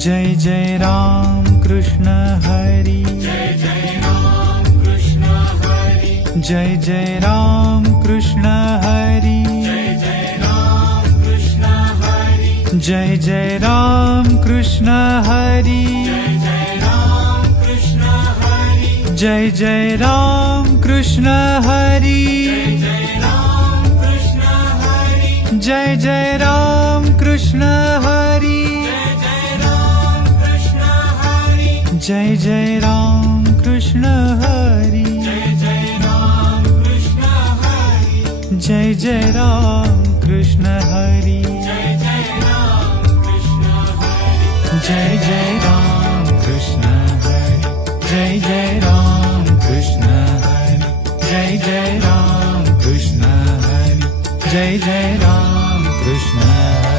Jai Jai Ram Krishna Hari Jai Jai Ram Krishna Hari Jai Jai Ram Krishna Hari Jai Jai Ram Krishna Hari Jai Jai Ram Krishna Hari Jai Jai Ram Krishna Hari Jai Jai Ram Krishna Hari Jai Jai Ram Krishna Hari Jai Jai Ram Krishna Hari Jai Jai Ram Krishna Hari Jai Jai Ram Krishna Hari Jai Jai Ram Krishna Hari Jai Jai Ram Krishna Hari